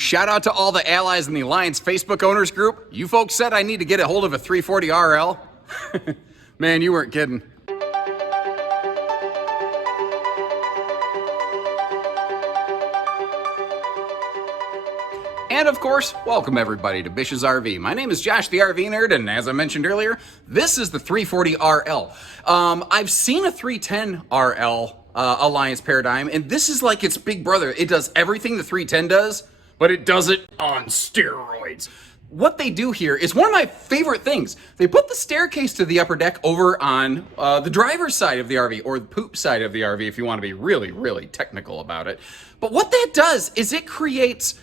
Shout out to all the allies in the Alliance Facebook owners group. You folks said I need to get a hold of a 340 RL. Man, you weren't kidding. And of course, welcome everybody to Bish's RV. My name is Josh, the RV nerd, and as I mentioned earlier, this is the 340 RL. I've seen a 310 RL Alliance Paradigm, and this is like its big brother. It does everything the 310 does, but it does it on steroids. What they do here is one of my favorite things. They put the staircase to the upper deck over on the driver's side of the RV, or the poop side of the RV if you want to be really, really technical about it. But what that does is it creates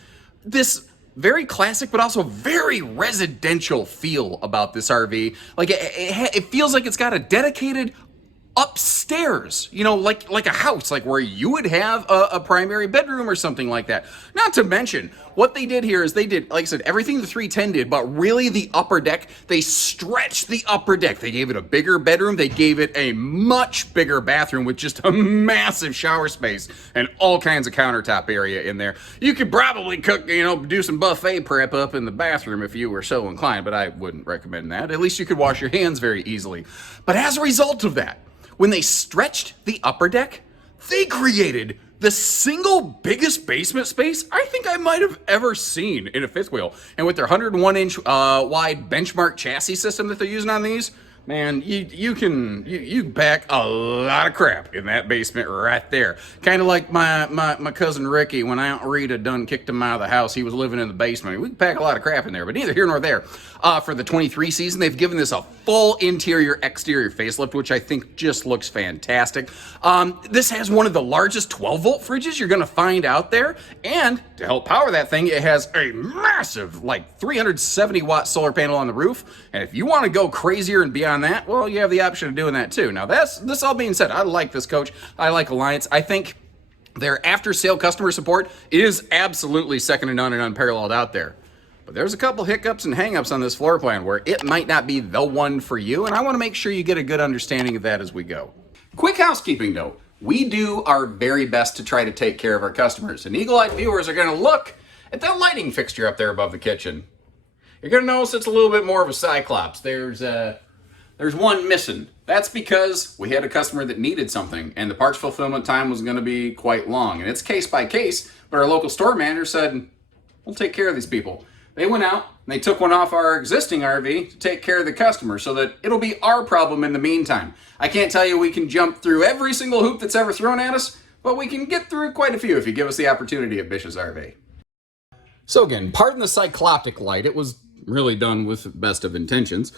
this very classic but also very residential feel about this RV. Like it feels like it's got a dedicated upstairs, you know, like a house, like where you would have a primary bedroom or something like that. Not to mention, what they did here is they did, like I said, everything the 310 did, but really the upper deck, they stretched the upper deck. They gave it a bigger bedroom. They gave it a much bigger bathroom with just a massive shower space and all kinds of countertop area in there. You could probably cook, you know, do some buffet prep up in the bathroom if you were so inclined, but I wouldn't recommend that. At least you could wash your hands very easily. But as a result of that, when they stretched the upper deck, they created the single biggest basement space I think I might have ever seen in a fifth wheel. And with their 101-inch wide benchmark chassis system that they're using on these, man, you can pack a lot of crap in that basement right there. Kind of like my cousin Ricky, when Aunt Rita done kicked him out of the house, he was living in the basement. We can pack a lot of crap in there, but neither here nor there. For the 23 season, they've given this a full interior exterior facelift, which I think just looks fantastic. This has one of the largest 12-volt fridges you're gonna find out there, and to help power that thing, it has a massive, like 370-watt solar panel on the roof. And if you want to go crazier and beyond that, well, you have the option of doing that too. Now, this all being said, I like this coach. I like Alliance. I think their after-sale customer support is absolutely second to none and unparalleled out there. But there's a couple hiccups and hangups on this floor plan where it might not be the one for you, and I want to make sure you get a good understanding of that as we go. Quick housekeeping note. We do our very best to try to take care of our customers, and eagle-eyed viewers are going to look at that lighting fixture up there above the kitchen. You're going to notice it's a little bit more of a cyclops. There's one missing. That's because we had a customer that needed something, and the parts fulfillment time was going to be quite long. And it's case by case, but our local store manager said, we'll take care of these people. They went out and they took one off our existing RV to take care of the customer so that it'll be our problem in the meantime. I can't tell you we can jump through every single hoop that's ever thrown at us, but we can get through quite a few if you give us the opportunity at Bish's RV. So again, pardon the cycloptic light. It was really done with the best of intentions.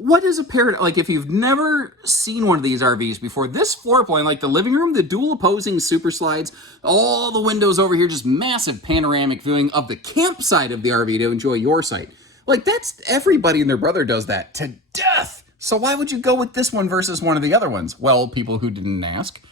What is a paradigm? Like, if you've never seen one of these RVs before, this floor plan, like the living room, the dual opposing super slides, all the windows over here, just massive panoramic viewing of the campsite of the RV to enjoy your site. Like, that's everybody and their brother does that to death. So why would you go with this one versus one of the other ones? Well, people who didn't ask,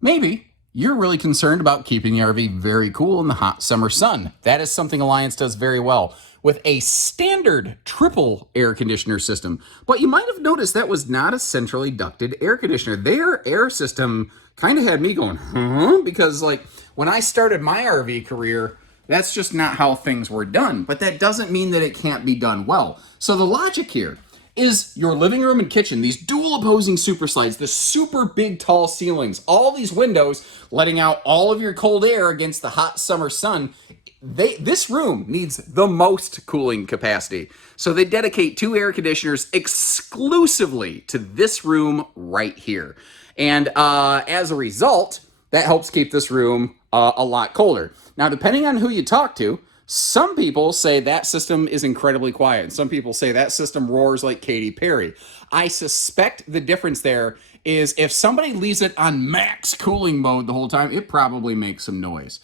maybe you're really concerned about keeping the RV very cool in the hot summer sun. That is something Alliance does very well with a standard triple air conditioner system. But you might have noticed that was not a centrally ducted air conditioner. Their air system kind of had me going, huh? Because like when I started my RV career, that's just not how things were done. But that doesn't mean that it can't be done well. So the logic here is your living room and kitchen, these dual opposing super slides, the super big tall ceilings, all these windows letting out all of your cold air against the hot summer sun. This room needs the most cooling capacity. So they dedicate 2 air conditioners exclusively to this room right here. And as a result, that helps keep this room a lot colder. Now, depending on who you talk to, some people say that system is incredibly quiet, and some people say that system roars like Katy Perry. I suspect the difference there is if somebody leaves it on max cooling mode the whole time, it probably makes some noise.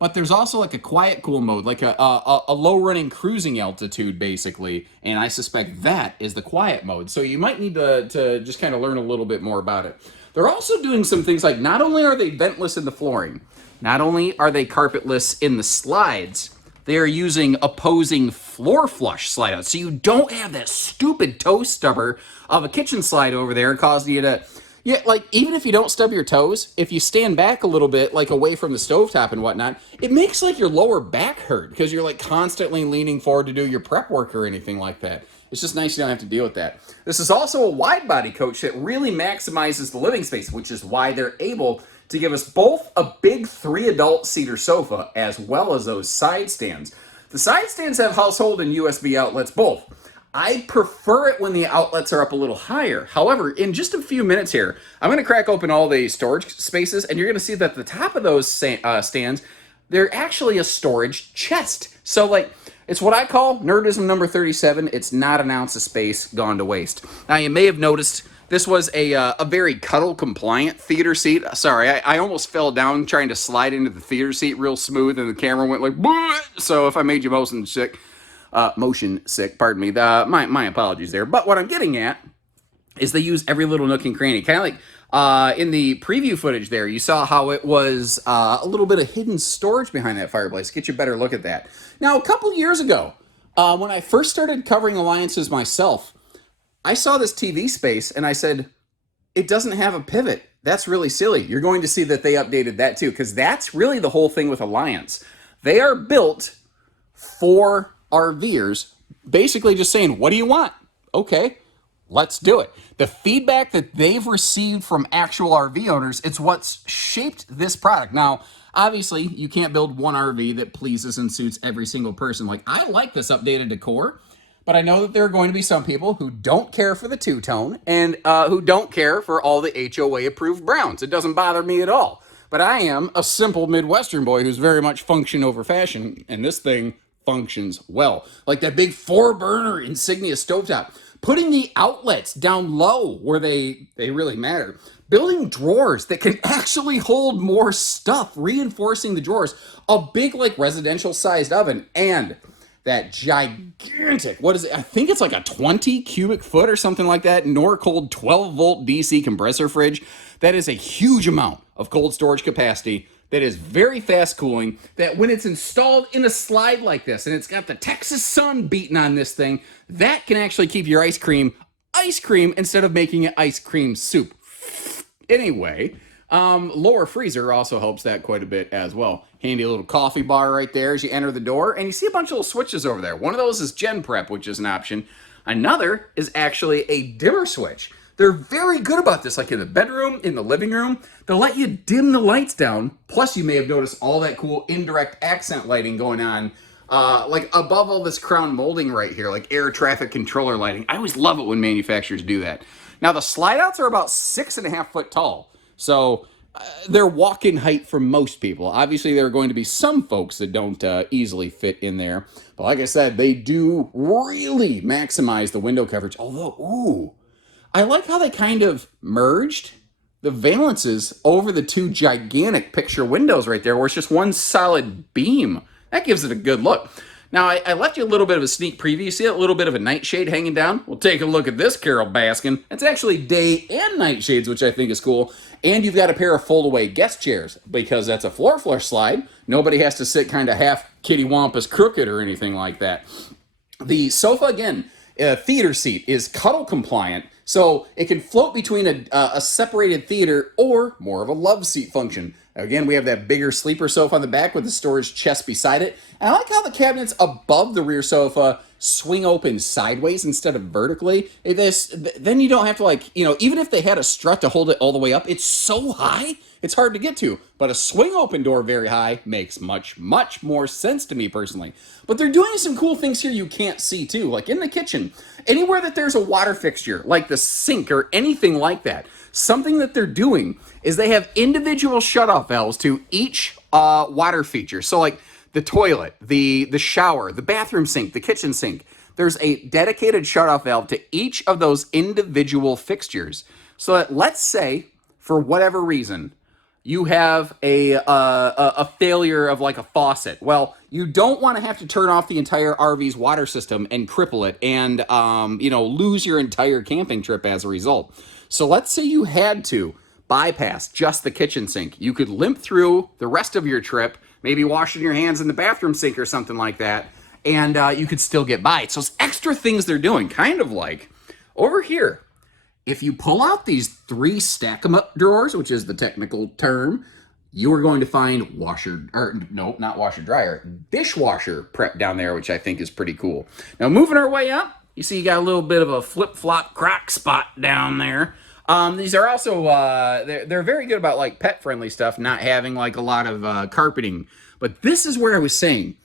But there's also like a quiet cool mode, like a low running cruising altitude, basically, and I suspect that is the quiet mode. So you might need to just kind of learn a little bit more about it. They're also doing some things like, not only are they ventless in the flooring, not only are they carpetless in the slides, they are using opposing floor flush slide outs. So you don't have that stupid toe stubber of a kitchen slide over there causing you to Yeah, like even if you don't stub your toes, if you stand back a little bit, like away from the stovetop and whatnot, it makes like your lower back hurt because you're like constantly leaning forward to do your prep work or anything like that. It's just nice you don't have to deal with that. This is also a wide body coach that really maximizes the living space, which is why they're able to give us both a big 3-adult cedar sofa as well as those side stands. The side stands have household and USB outlets both. I prefer it when the outlets are up a little higher. However, in just a few minutes here, I'm going to crack open all the storage spaces, and you're going to see that the top of those stands, they're actually a storage chest. So, like, it's what I call nerdism number 37. It's not an ounce of space gone to waste. Now, you may have noticed this was a very cuddle-compliant theater seat. Sorry, I almost fell down trying to slide into the theater seat real smooth, and the camera went like, bleh! So if I made you motion sick, pardon me, my apologies there. But what I'm getting at is they use every little nook and cranny. Kind of like in the preview footage there, you saw how it was a little bit of hidden storage behind that fireplace. Get you a better look at that. Now, a couple years ago, when I first started covering alliances myself, I saw this TV space and I said, it doesn't have a pivot. That's really silly. You're going to see that they updated that too, because that's really the whole thing with Alliance. They are built for RVers, basically just saying, what do you want? Okay, let's do it. The feedback that they've received from actual RV owners, it's what's shaped this product. Now, obviously, you can't build one RV that pleases and suits every single person. Like, I like this updated decor, but I know that there are going to be some people who don't care for the two-tone and who don't care for all the HOA-approved browns. It doesn't bother me at all. But I am a simple Midwestern boy who's very much function over fashion, and this thing functions well. Like that big 4-burner Insignia stovetop. Putting the outlets down low where they really matter. Building drawers that can actually hold more stuff, reinforcing the drawers. A big, like, residential-sized oven, and that gigantic, what is it? I think it's like a 20 cubic foot or something like that, Norcold 12-volt DC compressor fridge. That is a huge amount of cold storage capacity. That is very fast cooling, that when it's installed in a slide like this, and it's got the Texas sun beating on this thing, that can actually keep your ice cream instead of making it ice cream soup. Anyway, lower freezer also helps that quite a bit as well. Handy little coffee bar right there as you enter the door, and you see a bunch of little switches over there. One of those is Gen Prep, which is an option. Another is actually a dimmer switch. They're very good about this, like in the bedroom, in the living room. They'll let you dim the lights down. Plus, you may have noticed all that cool indirect accent lighting going on, like above all this crown molding right here, like air traffic controller lighting. I always love it when manufacturers do that. Now, the slide outs are about 6.5 foot tall. So they're walk-in height for most people. Obviously, there are going to be some folks that don't easily fit in there. But like I said, they do really maximize the window coverage. Although, ooh, I like how they kind of merged the valances over the two gigantic picture windows right there, where it's just one solid beam. That gives it a good look. Now, I left you a little bit of a sneak preview. See a little bit of a nightshade hanging down? Well, take a look at this, Carol Baskin. It's actually day and night shades, which I think is cool. And you've got a pair of fold-away guest chairs, because that's a floor flush slide. Nobody has to sit kind of half kitty wampus crooked or anything like that. The sofa, again, theater seat, is cuddle compliant, so it can float between a separated theater or more of a love seat function. Again, we have that bigger sleeper sofa on the back with the storage chest beside it. And I like how the cabinets above the rear sofa swing open sideways instead of vertically. Then you don't have to, like, you know, even if they had a strut to hold it all the way up, it's so high, it's hard to get to. But a swing open door very high makes much, much more sense to me personally. But they're doing some cool things here you can't see too, like in the kitchen. Anywhere that there's a water fixture, like the sink or anything like that, something that they're doing is they have individual shutoff valves to each water feature. So like the toilet, the shower, the bathroom sink, the kitchen sink, there's a dedicated shutoff valve to each of those individual fixtures. So that, let's say, for whatever reason, you have a failure of like a faucet. Well, you don't want to have to turn off the entire RV's water system and cripple it and, lose your entire camping trip as a result. So let's say you had to bypass just the kitchen sink. You could limp through the rest of your trip, maybe washing your hands in the bathroom sink or something like that, and you could still get by. So it's extra things they're doing, kind of like over here if you pull out these 3 stack-em-up drawers, which is the technical term, you are going to find not washer dryer, dishwasher prep down there, which I think is pretty cool. Now moving our way up, you see you got a little bit of a flip-flop crock spot down there. These are also, they're very good about like pet-friendly stuff, not having like a lot of carpeting. But this is where I was saying,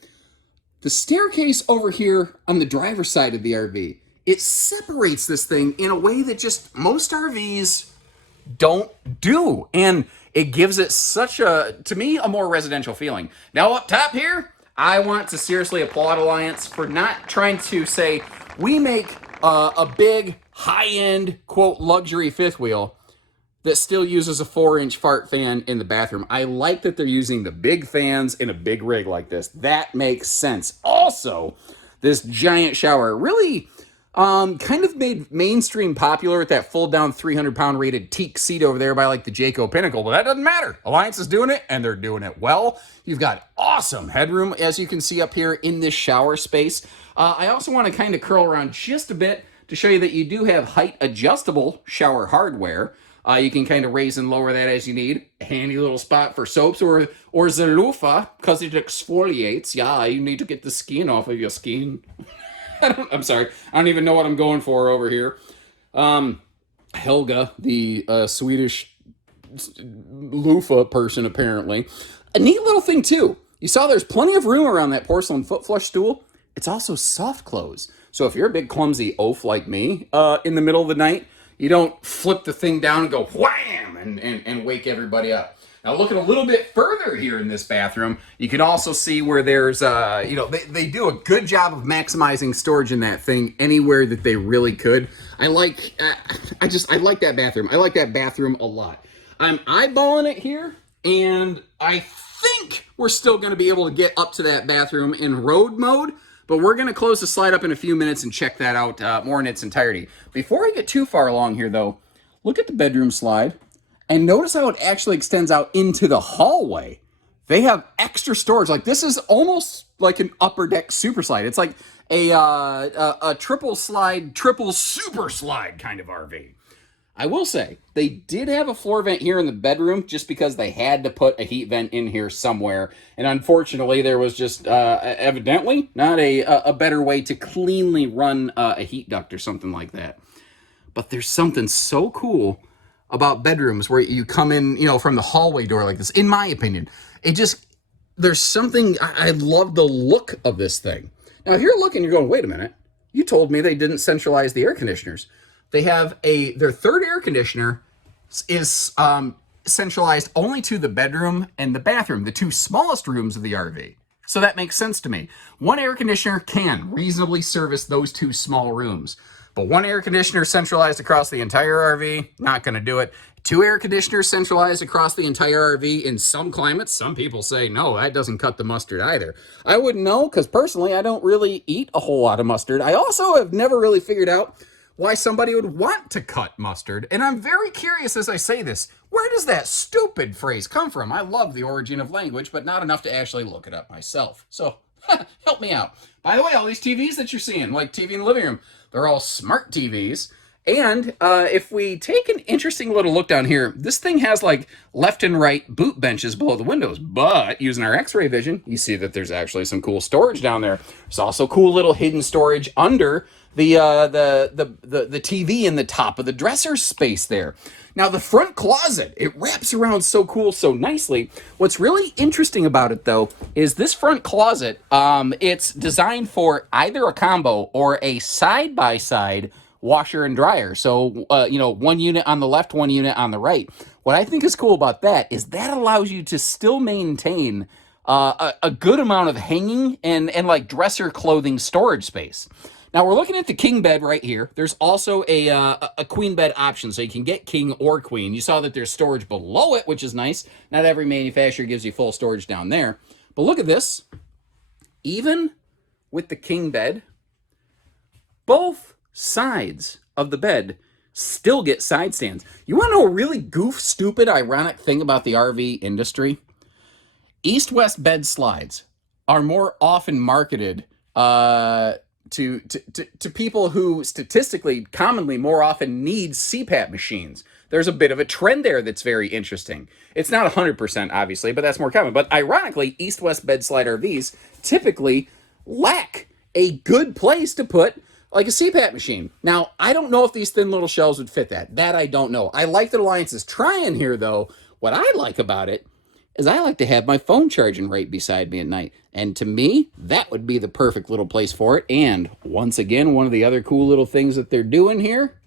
the staircase over here on the driver's side of the RV, it separates this thing in a way that just most RVs don't do. And it gives it such a, to me, a more residential feeling. Now up top here, I want to seriously applaud Alliance for not trying to say, we make a big, high-end, quote, luxury fifth wheel that still uses a 4-inch fart fan in the bathroom. I like that they're using the big fans in a big rig like this. That makes sense. Also, this giant shower really kind of made mainstream popular with that fold-down 300-pound rated teak seat over there by like the Jayco Pinnacle, but that doesn't matter. Alliance is doing it, and they're doing it well. You've got awesome headroom, as you can see up here in this shower space. I also want to kind of curl around just a bit to show you that you do have height-adjustable shower hardware. You can kind of raise and lower that as you need. Handy little spot for soaps or the loofah, because it exfoliates. Yeah, you need to get the skin off of your skin. I'm sorry. I don't even know what I'm going for over here. Helga, the Swedish loofah person, apparently. A neat little thing, too. You saw there's plenty of room around that porcelain foot flush stool. It's also soft close. So if you're a big clumsy oaf like me in the middle of the night, you don't flip the thing down and go wham and wake everybody up. Now looking a little bit further here in this bathroom, you can also see where there's, they do a good job of maximizing storage in that thing anywhere that they really could. I like that bathroom. I like that bathroom a lot. I'm eyeballing it here, and I think we're still going to be able to get up to that bathroom in road mode. But we're going to close the slide up in a few minutes and check that out more in its entirety. Before I get too far along here, though, look at the bedroom slide. And notice how it actually extends out into the hallway. They have extra storage. Like, this is almost like an upper deck super slide. It's like a triple slide, triple super slide kind of RV. I will say, they did have a floor vent here in the bedroom just because they had to put a heat vent in here somewhere. And unfortunately, there was just evidently not a better way to cleanly run a heat duct or something like that. But there's something so cool about bedrooms where you come in, from the hallway door like this, in my opinion. There's something, I love the look of this thing. Now, if you're looking, you're going, wait a minute. You told me they didn't centralize the air conditioners. They have their third air conditioner is centralized only to the bedroom and the bathroom, the 2 smallest rooms of the RV. So that makes sense to me. One air conditioner can reasonably service those 2 small rooms. But 1 air conditioner centralized across the entire RV, not going to do it. 2 air conditioners centralized across the entire RV in some climates. Some people say, no, that doesn't cut the mustard either. I wouldn't know, because personally, I don't really eat a whole lot of mustard. I also have never really figured out why somebody would want to cut mustard. And I'm very curious as I say this, where does that stupid phrase come from? I love the origin of language, but not enough to actually look it up myself. So help me out. By the way, all these TVs that you're seeing, like TV in the living room, they're all smart TVs. And if we take an interesting little look down here, this thing has like left and right boot benches below the windows. But using our X-ray vision, you see that there's actually some cool storage down there. There's also cool little hidden storage under the TV in the top of the dresser space there. Now the front closet, it wraps around so cool, so nicely. What's really interesting about it though, is this front closet, it's designed for either a combo or a side-by-side washer and dryer. So, 1 unit on the left, 1 unit on the right. What I think is cool about that is that allows you to still maintain a good amount of hanging and like dresser clothing storage space. Now we're looking at the king bed right here. There's also a queen bed option, so you can get king or queen. You saw that there's storage below it, which is nice. Not every manufacturer gives you full storage down there. But look at this. Even with the king bed, both sides of the bed still get side stands. You want to know a really stupid, ironic thing about the RV industry? East-west bed slides are more often marketed to people who statistically commonly more often need CPAP machines. There's a bit of a trend there that's very interesting. It's not 100% obviously, but that's more common. But ironically, east-west bed slide RVs typically lack a good place to put like a CPAP machine. Now, I don't know if these thin little shelves would fit that. That I don't know. I like that Alliance is trying here though. What I like about it is I like to have my phone charging right beside me at night. And to me, that would be the perfect little place for it. And once again, one of the other cool little things that they're doing here,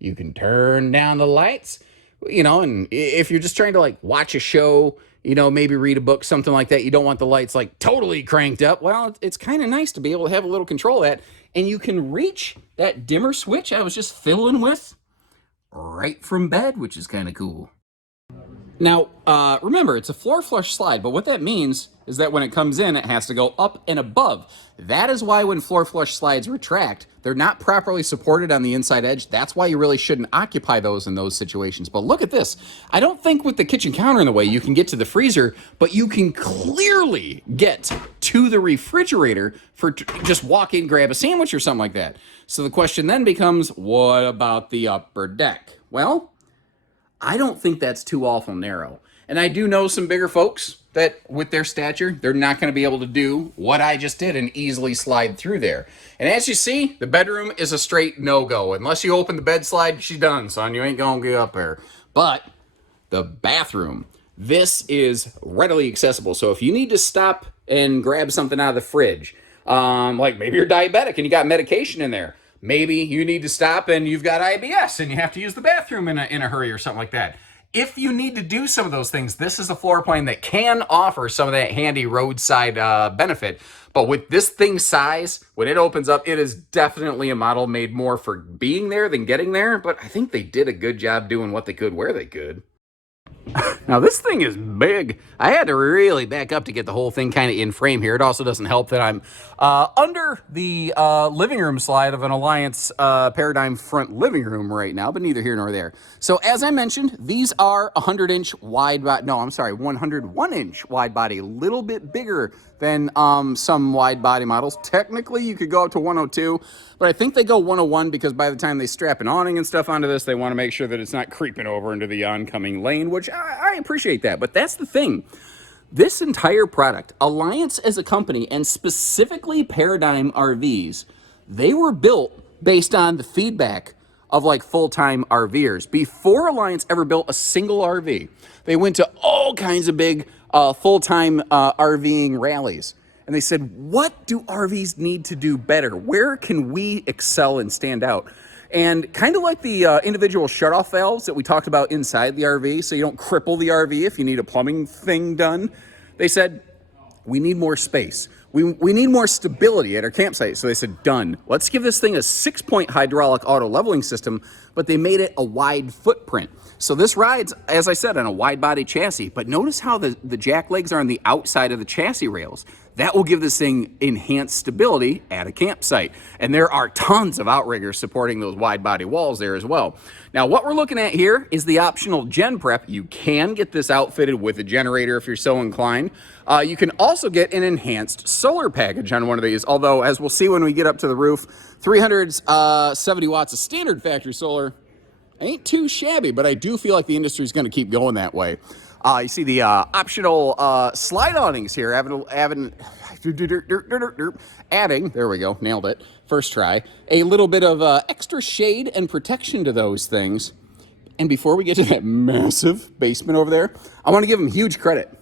you can turn down the lights, you know, and if you're just trying to like watch a show, you know, maybe read a book, something like that, you don't want the lights like totally cranked up. Well, it's kind of nice to be able to have a little control of that. And you can reach that dimmer switch I was just fiddling with right from bed, which is kind of cool. Now, remember, it's a floor flush slide, but what that means is that when it comes in, it has to go up and above. That is why when floor flush slides retract, they're not properly supported on the inside edge. That's why you really shouldn't occupy those in those situations. But look at this. I don't think with the kitchen counter in the way you can get to the freezer, but you can clearly get to the refrigerator for just walk in, grab a sandwich or something like that. So the question then becomes, what about the upper deck? Well, I don't think that's too awful narrow. And I do know some bigger folks that with their stature, they're not going to be able to do what I just did and easily slide through there. And as you see, the bedroom is a straight no-go. Unless you open the bed slide, she's done, son. You ain't going to get up there. But the bathroom, this is readily accessible. So if you need to stop and grab something out of the fridge, like maybe you're diabetic and you got medication in there, maybe you need to stop and you've got IBS and you have to use the bathroom in a hurry or something like that. If you need to do some of those things, this is a floor plan that can offer some of that handy roadside benefit. But with this thing's size, when it opens up, it is definitely a model made more for being there than getting there. But I think they did a good job doing what they could where they could. Now this thing is big. I had to really back up to get the whole thing kind of in frame here. It also doesn't help that I'm under the living room slide of an Alliance Paradigm front living room right now, but neither here nor there. So as I mentioned, these are 100-inch wide body, no, I'm sorry, 101-inch wide body, a little bit bigger than some wide body models. Technically, you could go up to 102, but I think they go 101 because by the time they strap an awning and stuff onto this, they want to make sure that it's not creeping over into the oncoming lane, which I appreciate that. But that's the thing. This entire product, Alliance as a company, and specifically Paradigm RVs, they were built based on the feedback of like full-time RVers. Before Alliance ever built a single RV, they went to all kinds of big full-time RVing rallies. And they said, what do RVs need to do better? Where can we excel and stand out? And kind of like the individual shutoff valves that we talked about inside the RV, so you don't cripple the RV if you need a plumbing thing done, they said, we need more space. We need more stability at our campsite. So they said, done. Let's give this thing a 6-point hydraulic auto leveling system, but they made it a wide footprint. So this rides, as I said, on a wide body chassis, but notice how the jack legs are on the outside of the chassis rails. That will give this thing enhanced stability at a campsite. And there are tons of outriggers supporting those wide body walls there as well. Now, what we're looking at here is the optional gen prep. You can get this outfitted with a generator if you're so inclined. You can also get an enhanced solar package on one of these, although as we'll see when we get up to the roof, 370 watts of standard factory solar ain't too shabby, but I do feel like the industry is going to keep going that way. You see the optional slide awnings here, adding, there we go, nailed it, first try, a little bit of extra shade and protection to those things. And before we get to that massive basement over there, I want to give them huge credit.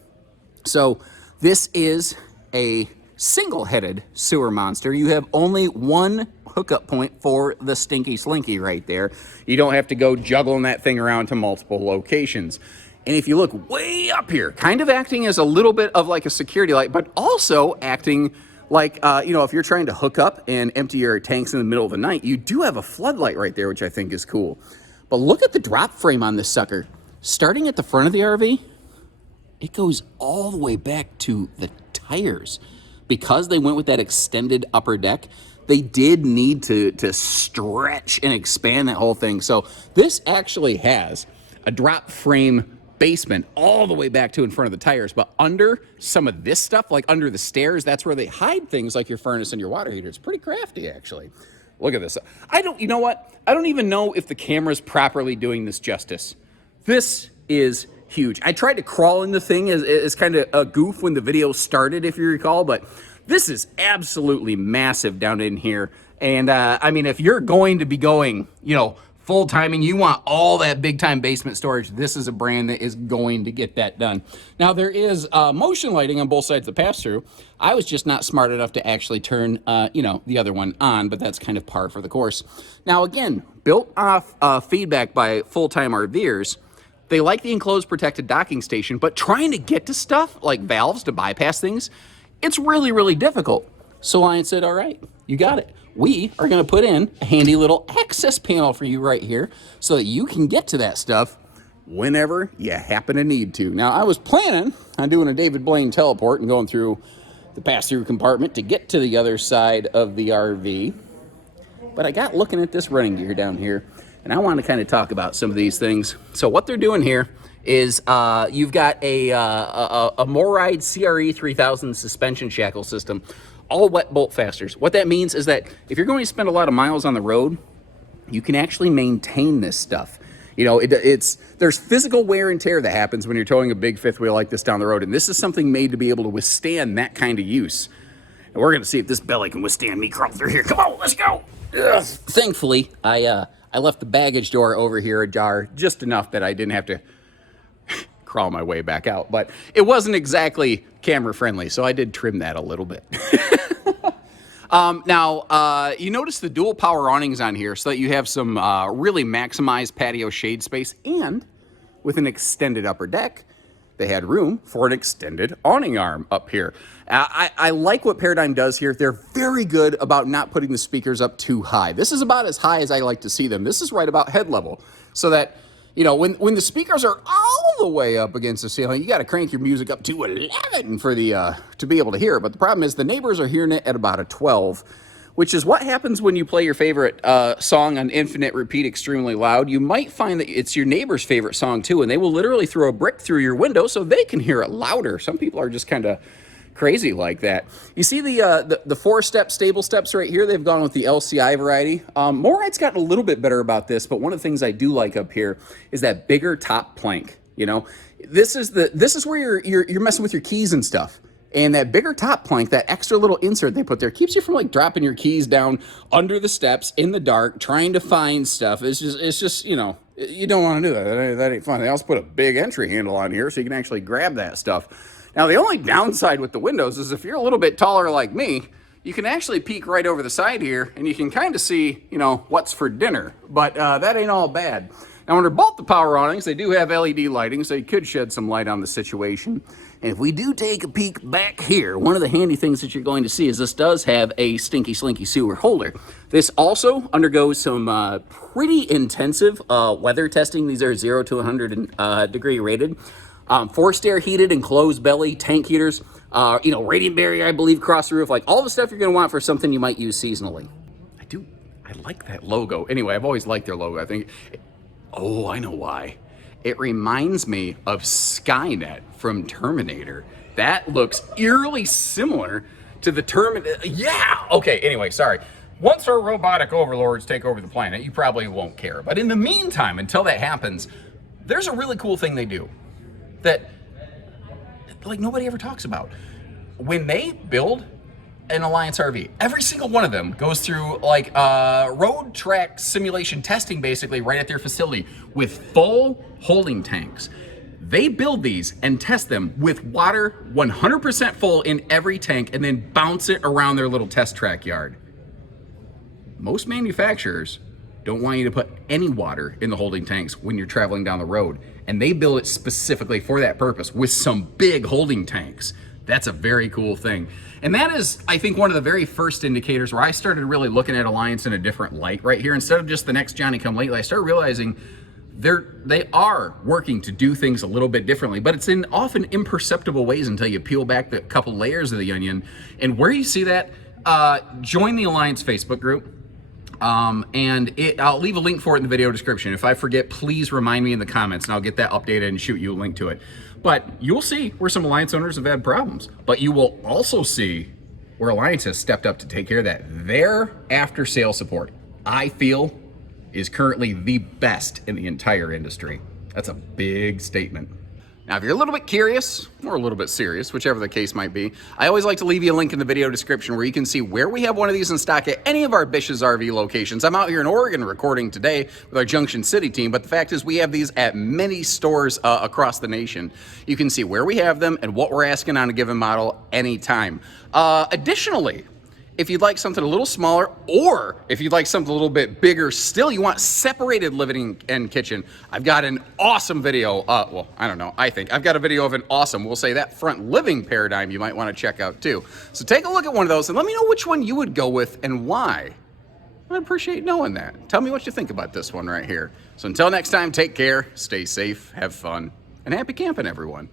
So this is a single-headed sewer monster. You have only one hookup point for the stinky slinky right there. You don't have to go juggling that thing around to multiple locations. And if you look way up here, kind of acting as a little bit of like a security light, but also acting like, you know, if you're trying to hook up and empty your tanks in the middle of the night, you do have a floodlight right there, which I think is cool. But look at the drop frame on this sucker. Starting at the front of the RV, it goes all the way back to the tires. Because they went with that extended upper deck, they did need to stretch and expand that whole thing. So this actually has a drop frame basement all the way back to in front of the tires, but under some of this stuff, like under the stairs, that's where they hide things like your furnace and your water heater. It's pretty crafty, actually. Look at this. You know what? I don't even know if the camera's properly doing this justice. This is huge. I tried to crawl in the thing as kind of a goof when the video started, if you recall, but this is absolutely massive down in here. And I mean, if you're going to be going, full time and you want all that big time basement storage, this is a brand that is going to get that done. Now there is motion lighting on both sides of the pass-through. I was just not smart enough to actually turn, the other one on, but that's kind of par for the course. Now again, built off feedback by full-time RVers, they like the enclosed protected docking station, but trying to get to stuff like valves to bypass things, it's really, really difficult. So Alliance said, all right, you got it. We are going to put in a handy little access panel for you right here so that you can get to that stuff whenever you happen to need to. Now, I was planning on doing a David Blaine teleport and going through the pass-through compartment to get to the other side of the RV, but I got looking at this running gear down here, and I want to kind of talk about some of these things. So what they're doing here is you've got a Moride CRE 3000 suspension shackle system, all wet bolt fasteners. What that means is that if you're going to spend a lot of miles on the road, you can actually maintain this stuff. There's physical wear and tear that happens when you're towing a big fifth wheel like this down the road, and this is something made to be able to withstand that kind of use. And we're going to see if this belly can withstand me crawling through here. Come on, let's go. Ugh. Thankfully, I left the baggage door over here ajar just enough that I didn't have to crawl my way back out, but it wasn't exactly camera friendly, so I did trim that a little bit. Now, you notice the dual power awnings on here so that you have some really maximized patio shade space, and with an extended upper deck, they had room for an extended awning arm up here. I like what Paradigm does here. They're very good about not putting the speakers up too high. This is about as high as I like to see them. This is right about head level, so that when the speakers are all the way up against the ceiling, you got to crank your music up to 11 for to be able to hear it. But the problem is the neighbors are hearing it at about a 12, which is what happens when you play your favorite song on infinite repeat extremely loud. You might find that it's your neighbor's favorite song too, and they will literally throw a brick through your window so they can hear it louder. Some people are just kind of crazy like that. You see the four-step stable steps right here? They've gone with the LCI variety. Moride's gotten a little bit better about this, but one of the things I do like up here is that bigger top plank. This is where you're messing with your keys and stuff. And that bigger top plank, that extra little insert they put there, keeps you from like dropping your keys down under the steps in the dark, trying to find stuff. It's just you don't want to do that. That ain't fun. They also put a big entry handle on here so you can actually grab that stuff. Now, the only downside with the windows is if you're a little bit taller like me, you can actually peek right over the side here and you can kind of see, what's for dinner. But that ain't all bad. Now, under both the power awnings, they do have LED lighting, so you could shed some light on the situation. And if we do take a peek back here, one of the handy things that you're going to see is this does have a stinky slinky sewer holder. This also undergoes some pretty intensive weather testing. These are 0 to 100 degree rated. Forced air heated and closed belly tank heaters, radiant barrier, I believe, across the roof, like all the stuff you're going to want for something you might use seasonally. I like that logo. Anyway, I've always liked their logo. I know why. It reminds me of Skynet from Terminator. That looks eerily similar to the Terminator. Yeah! Okay, anyway, sorry. Once our robotic overlords take over the planet, you probably won't care. But in the meantime, until that happens, there's a really cool thing they do that nobody ever talks about. When they build an Alliance RV, every single one of them goes through road track simulation testing basically right at their facility with full holding tanks. They build these and test them with water 100% full in every tank and then bounce it around their little test track yard. Most manufacturers don't want you to put any water in the holding tanks when you're traveling down the road. And they build it specifically for that purpose with some big holding tanks. That's a very cool thing. And that is, I think, one of the very first indicators where I started really looking at Alliance in a different light right here. Instead of just the next Johnny-come-lately, I started realizing they are working to do things a little bit differently, but it's in often imperceptible ways until you peel back the couple layers of the onion. And where you see that, join the Alliance Facebook group. I'll leave a link for it in the video description. If I forget, please remind me in the comments and I'll get that updated and shoot you a link to it. But you'll see where some Alliance owners have had problems, but you will also see where Alliance has stepped up to take care of that. Their after sale support, I feel, is currently the best in the entire industry. That's a big statement. Now, if you're a little bit curious or a little bit serious, whichever the case might be, I always like to leave you a link in the video description where you can see where we have one of these in stock at any of our Bish's RV locations. I'm out here in Oregon recording today with our Junction City team, but the fact is we have these at many stores across the nation. You can see where we have them and what we're asking on a given model anytime. Additionally, if you'd like something a little smaller, or if you'd like something a little bit bigger still, you want separated living and kitchen, I've got an awesome video. Well, I don't know, I think. I've got a video of an awesome, we'll say that front living paradigm you might want to check out too. So take a look at one of those and let me know which one you would go with and why. I'd appreciate knowing that. Tell me what you think about this one right here. So until next time, take care, stay safe, have fun, and happy camping, everyone.